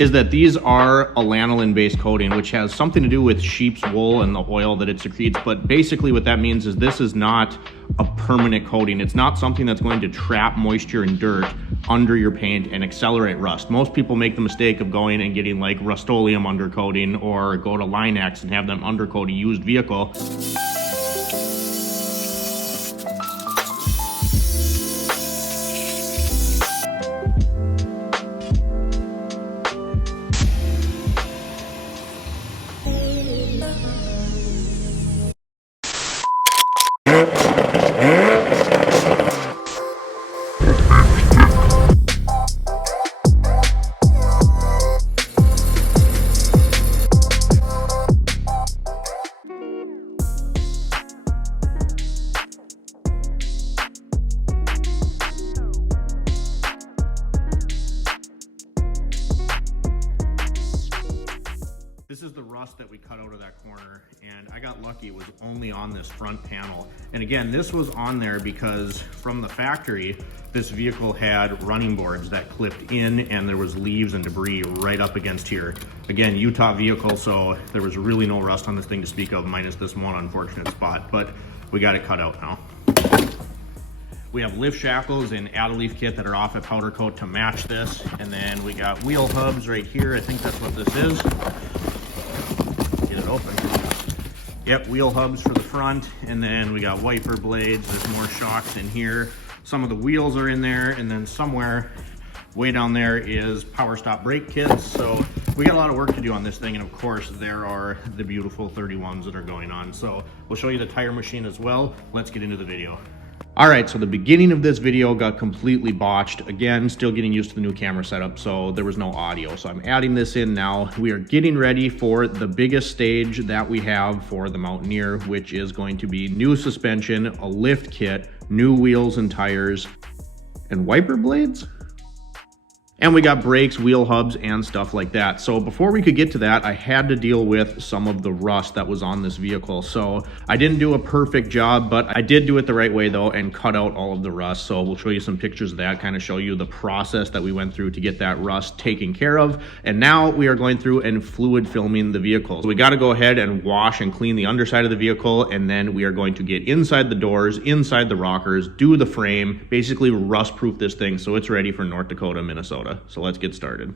is that these are a lanolin-based coating, which has something to do with sheep's wool and the oil that it secretes. But basically what that means is this is not a permanent coating. It's not something that's going to trap moisture and dirt under your paint and accelerate rust. Most people make the mistake of going and getting like Rust-Oleum undercoating, or go to Line-X and have them undercoat a used vehicle. This is the rust that we cut out of that corner, and I got lucky. It was only on this front panel. And again, this was on there because from the factory, this vehicle had running boards that clipped in, and there was leaves and debris right up against here. Again, Utah vehicle, so there was really no rust on this thing to speak of, minus this one unfortunate spot, but we got it cut out now. We have lift shackles in Add-A-Leaf kit that are off at powder coat to match this. And then we got wheel hubs right here. I think that's what this is. Get it open. Yep, wheel hubs for the front. And then we got wiper blades. There's more shocks in here. Some of the wheels are in there. And then somewhere way down there is power stop brake kits. So we got a lot of work to do on this thing. And of course, there are the beautiful 31s that are going on. So we'll show you the tire machine as well. Let's get into the video. All right, so the beginning of this video got completely botched. Again, still getting used to the new camera setup, so there was no audio. So I'm adding this in now. We are getting ready for the biggest stage that we have for the Mountaineer, which is going to be new suspension, a lift kit, new wheels and tires, and wiper blades? And we got brakes, wheel hubs, and stuff like that. So before we could get to that, I had to deal with some of the rust that was on this vehicle. So I didn't do a perfect job, but I did do it the right way though, and cut out all of the rust. So we'll show you some pictures of that, kind of show you the process that we went through to get that rust taken care of. And now we are going through and fluid filming the vehicle. So we got to go ahead and wash and clean the underside of the vehicle. And then we are going to get inside the doors, inside the rockers, do the frame, basically rust proof this thing so it's ready for North Dakota, Minnesota. So let's get started.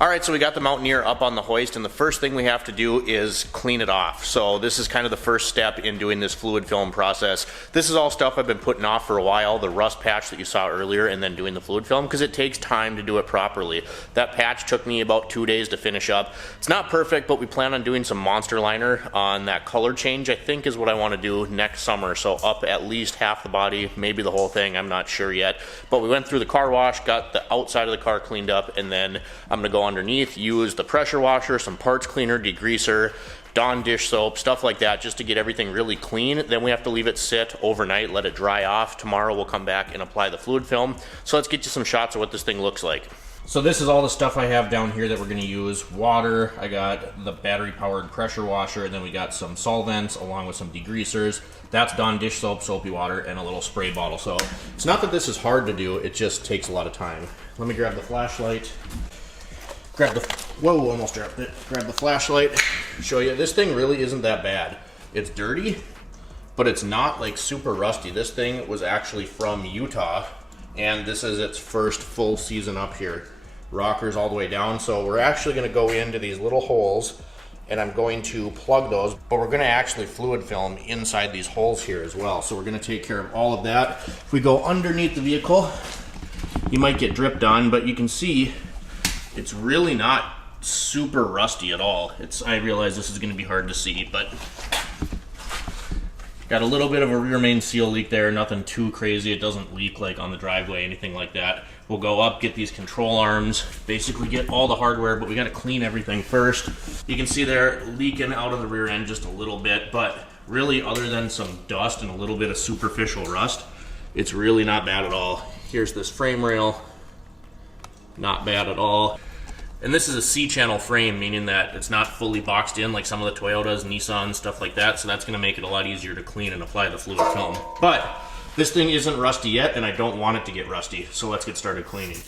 All right, so we got the Mountaineer up on the hoist, and the first thing we have to do is clean it off. So this is kind of the first step in doing this fluid film process. This is all stuff I've been putting off for a while, the rust patch that you saw earlier, and then doing the fluid film, because it takes time to do it properly. That patch took me about 2 days to finish up. It's not perfect, but we plan on doing some monster liner on that color change, I think is what I want to do next summer. So up at least half the body, maybe the whole thing, I'm not sure yet. But we went through the car wash, got the outside of the car cleaned up, and then I'm going to go underneath, use the pressure washer, some parts cleaner, degreaser, Dawn dish soap, stuff like that, just to get everything really clean. Then we have to leave it sit overnight, let it dry off. Tomorrow we'll come back and apply the fluid film. So let's get you some shots of what this thing looks like. So this is all the stuff I have down here that we're going to use. Water, I got the battery powered pressure washer, and then we got some solvents along with some degreasers. That's Dawn dish soap, soapy water, and a little spray bottle. So it's not that this is hard to do, it just takes a lot of time. Let me grab the flashlight. Grab the, whoa, almost dropped it. Grab the flashlight, show you. This thing really isn't that bad. It's dirty, but it's not like super rusty. This thing was actually from Utah, and this is its first full season up here. Rockers all the way down. So we're actually gonna go into these little holes, and I'm going to plug those, but we're gonna actually fluid film inside these holes here as well. So we're gonna take care of all of that. If we go underneath the vehicle, you might get dripped on, but you can see it's really not super rusty at all. I realize this is going to be hard to see, but got a little bit of a rear main seal leak there, nothing too crazy. It doesn't leak like on the driveway, anything like that. We'll go up, get these control arms, basically get all the hardware, but we got to clean everything first. You can see they're leaking out of the rear end just a little bit, but really other than some dust and a little bit of superficial rust, it's really not bad at all. Here's this frame rail. Not bad at all. And this is a C-channel frame, meaning that it's not fully boxed in like some of the Toyotas, Nissan, stuff like that. So that's going to make it a lot easier to clean and apply the fluid film. But this thing isn't rusty yet, and I don't want it to get rusty. So let's get started cleaning.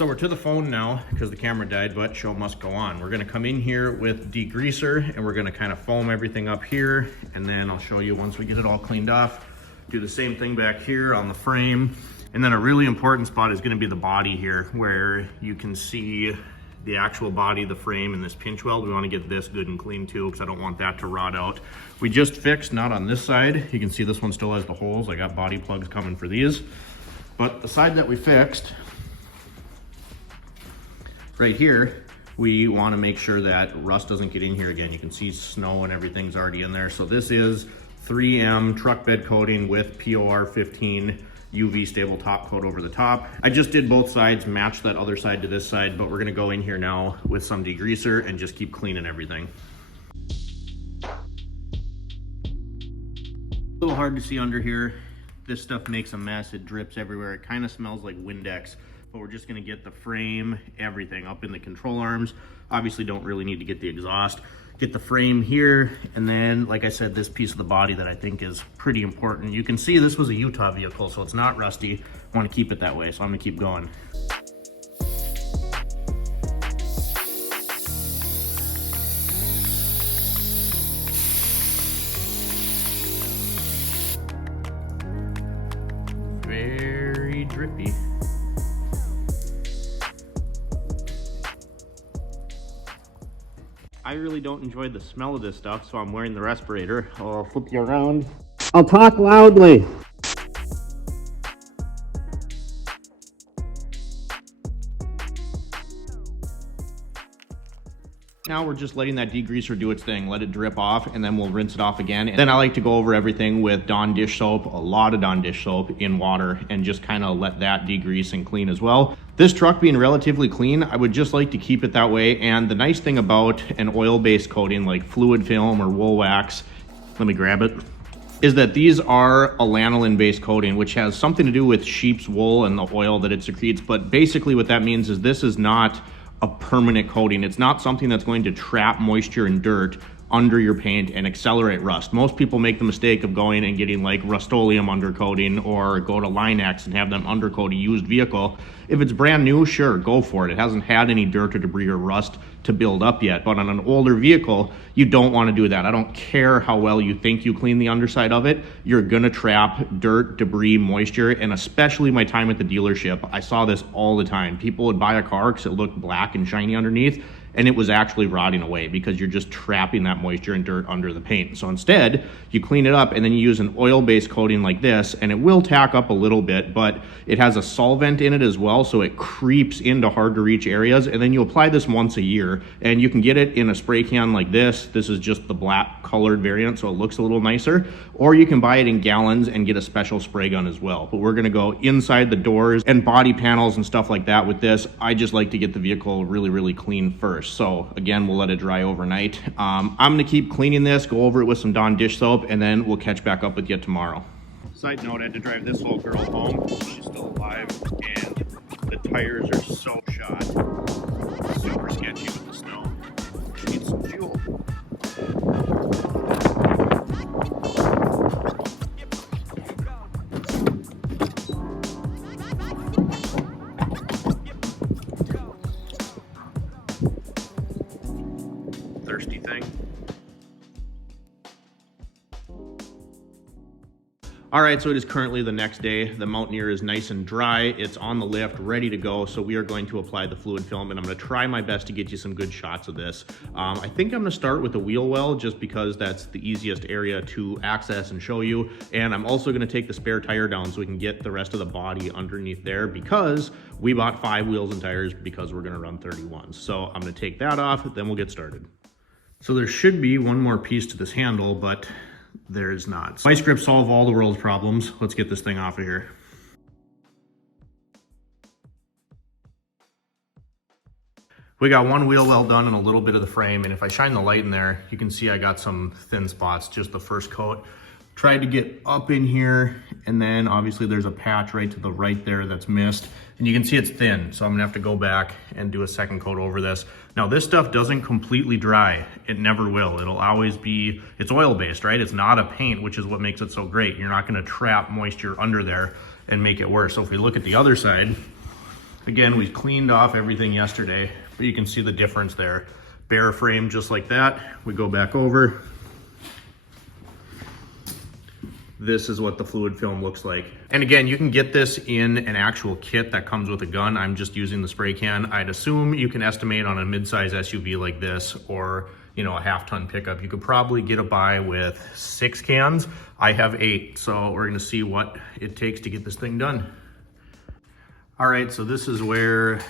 So we're to the phone now because the camera died, but show must go on. We're gonna come in here with degreaser and we're gonna kind of foam everything up here, and then I'll show you once we get it all cleaned off. Do the same thing back here on the frame. And then a really important spot is gonna be the body here, where you can see the actual body, the frame, and this pinch weld. We wanna get this good and clean too, because I don't want that to rot out. We just fixed, not on this side. You can see this one still has the holes. I got body plugs coming for these. But the side that we fixed, right here, we want to make sure that rust doesn't get in here again. You can see snow and everything's already in there. So this is 3M truck bed coating with POR 15 UV stable top coat over the top. I just did both sides, matched that other side to this side, but we're gonna go in here now with some degreaser and just keep cleaning everything. A little hard to see under here. This stuff makes a mess, it drips everywhere. It kind of smells like Windex. But we're just gonna get the frame, everything up in the control arms. Obviously don't really need to get the exhaust. Get the frame here, and then, like I said, this piece of the body that I think is pretty important. You can see this was a Utah vehicle, so it's not rusty. I wanna keep it that way, so I'm gonna keep going. Very drippy. I really don't enjoy the smell of this stuff, so I'm wearing the respirator. I'll flip you around. I'll talk loudly. Now we're just letting that degreaser do its thing, let it drip off, and then we'll rinse it off again. And then I like to go over everything with Dawn dish soap, a lot of Dawn dish soap in water, and just kind of let that degrease and clean as well. This truck being relatively clean, I would just like to keep it that way. And the nice thing about an oil-based coating like fluid film or wool wax, let me grab it, is that these are a lanolin-based coating, which has something to do with sheep's wool and the oil that it secretes. But basically what that means is this is not a permanent coating. It's not something that's going to trap moisture and dirt under your paint and accelerate rust. Most people make the mistake of going and getting like Rust-Oleum undercoating, or go to Line-X and have them undercoat a used vehicle. If it's brand new, sure, go for it. It hasn't had any dirt or debris or rust to build up yet. But on an older vehicle, you don't want to do that. I don't care how well you think you clean the underside of it. You're gonna trap dirt, debris, moisture, and especially my time at the dealership, I saw this all the time. People would buy a car because it looked black and shiny underneath, and it was actually rotting away because you're just trapping that moisture and dirt under the paint. So instead, you clean it up and then you use an oil-based coating like this, and it will tack up a little bit, but it has a solvent in it as well, so it creeps into hard to reach areas. And then you apply this once a year, and you can get it in a spray can like this. This is just the black colored variant, so it looks a little nicer, or you can buy it in gallons and get a special spray gun as well. But we're gonna go inside the doors and body panels and stuff like that with this. I just like to get the vehicle really, really clean first. So again, we'll let it dry overnight. I'm gonna keep cleaning this, go over it with some Dawn dish soap, and then we'll catch back up with you tomorrow. Side note, I had to drive this little girl home. She's still alive, and the tires are so shot. Super sketchy with the snow. She needs some fuel. Thirsty thing. All right, so it is currently the next day. The Mountaineer is nice and dry. It's on the lift, ready to go. So we are going to apply the fluid film, and I'm gonna try my best to get you some good shots of this. I think I'm gonna start with the wheel well, just because that's the easiest area to access and show you. And I'm also gonna take the spare tire down so we can get the rest of the body underneath there, because we bought 5 wheels and tires because we're gonna run 31s. So I'm gonna take that off, then we'll get started. So there should be one more piece to this handle, but there is not. Vice grips solve all the world's problems. Let's get this thing off of here. We got one wheel well done and a little bit of the frame, and if I shine the light in there, you can see I got some thin spots, just the first coat. Tried to get up in here, and then obviously there's a patch right to the right there that's missed, and you can see it's thin, so I'm gonna have to go back and do a second coat over this. Now this stuff doesn't completely dry. It never will. It'll always be, it's oil-based, right? It's not a paint, which is what makes it so great. You're not gonna trap moisture under there and make it worse. So if we look at the other side, Again, we cleaned off everything yesterday, but you can see the difference there. Bare frame just like that. We go back over. This is what the fluid film looks like. And again, you can get this in an actual kit that comes with a gun. I'm just using the spray can. I'd assume you can estimate on a mid-size SUV like this, or you know, a half-ton pickup, you could probably get it by with 6 cans. I have 8, so we're gonna see what it takes to get this thing done. All right, so this is where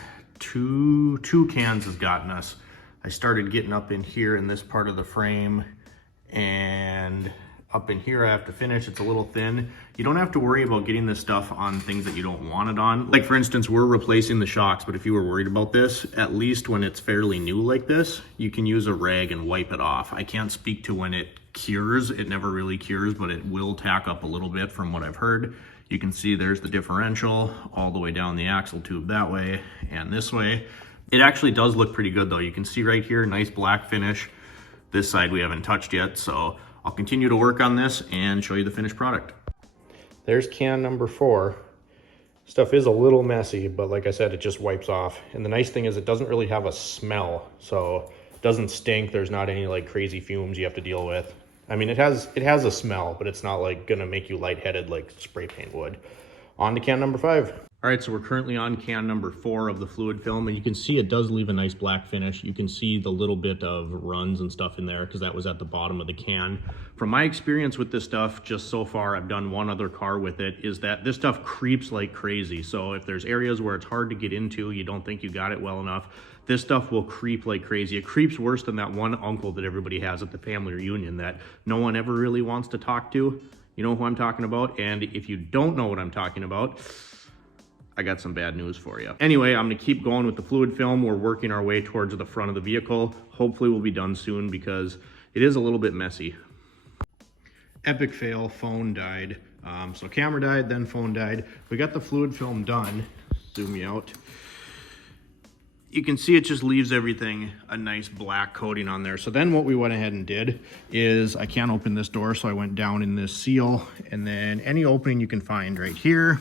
two cans has gotten us. I started getting up in here in this part of the frame, and up in here I have to finish. It's a little thin. You don't have to worry about getting this stuff on things that you don't want it on. Like for instance, we're replacing the shocks, but if you were worried about this, at least when it's fairly new like this, you can use a rag and wipe it off. I can't speak to when it cures. It never really cures, but it will tack up a little bit from what I've heard. You can see there's the differential all the way down the axle tube that way and this way. It actually does look pretty good though. You can see right here, nice black finish. This side we haven't touched yet, so I'll continue to work on this and show you the finished product. There's can number 4. Stuff is a little messy, but like I said, it just wipes off. And the nice thing is it doesn't really have a smell, so it doesn't stink. There's not any like crazy fumes you have to deal with. I mean, it has a smell, but it's not like gonna make you lightheaded like spray paint would. On to can number 5. All right, so we're currently on can number 4 of the fluid film, and you can see it does leave a nice black finish. You can see the little bit of runs and stuff in there because that was at the bottom of the can. From my experience with this stuff, just so far, I've done one other car with it, is that this stuff creeps like crazy. So if there's areas where it's hard to get into, you don't think you got it well enough, this stuff will creep like crazy. It creeps worse than that one uncle that everybody has at the family reunion that no one ever really wants to talk to. You know who I'm talking about? And if you don't know what I'm talking about, I got some bad news for you. Anyway, I'm gonna keep going with the fluid film. We're working our way towards the front of the vehicle. Hopefully we'll be done soon because it is a little bit messy. Epic fail, phone died. So camera died, then phone died. We got the fluid film done. Zoom me out. You can see it just leaves everything a nice black coating on there. So then what we went ahead and did is, I can't open this door, so I went down in this seal, and then any opening you can find right here,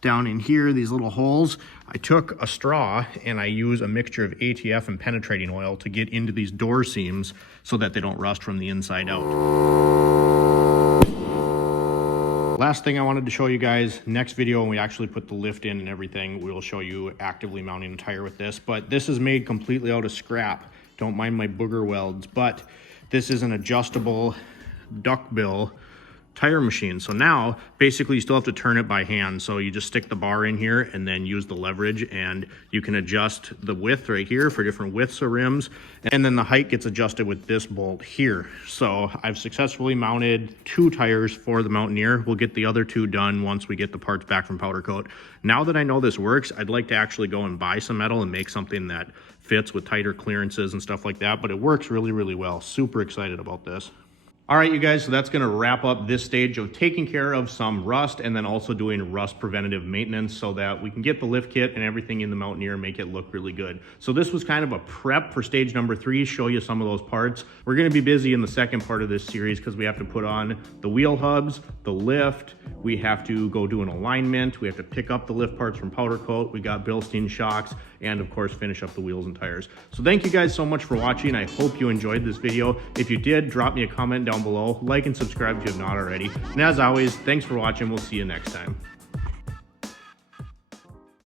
down in here, these little holes, I took a straw and I use a mixture of ATF and penetrating oil to get into these door seams so that they don't rust from the inside out. Last thing I wanted to show you guys, next video when we actually put the lift in and everything, we'll show you actively mounting a tire with this, but this is made completely out of scrap. Don't mind my booger welds, but this is an adjustable duckbill tire machine. So now basically you still have to turn it by hand. So you just stick the bar in here and then use the leverage, and you can adjust the width right here for different widths of rims. And then the height gets adjusted with this bolt here. So I've successfully mounted 2 tires for the Mountaineer. We'll get the other 2 done once we get the parts back from Powder Coat. Now that I know this works, I'd like to actually go and buy some metal and make something that fits with tighter clearances and stuff like that. But it works really, really well. Super excited about this. All right, you guys, so that's gonna wrap up this stage of taking care of some rust and then also doing rust preventative maintenance so that we can get the lift kit and everything in the Mountaineer and make it look really good. So this was kind of a prep for stage number 3, show you some of those parts. We're gonna be busy in the second part of this series because we have to put on the wheel hubs, the lift, we have to go do an alignment, we have to pick up the lift parts from Powder Coat, we got Bilstein shocks, and of course finish up the wheels and tires. So thank you guys so much for watching. I hope you enjoyed this video. If you did, drop me a comment down below, like and subscribe if you have not already. And as always, thanks for watching. We'll see you next time.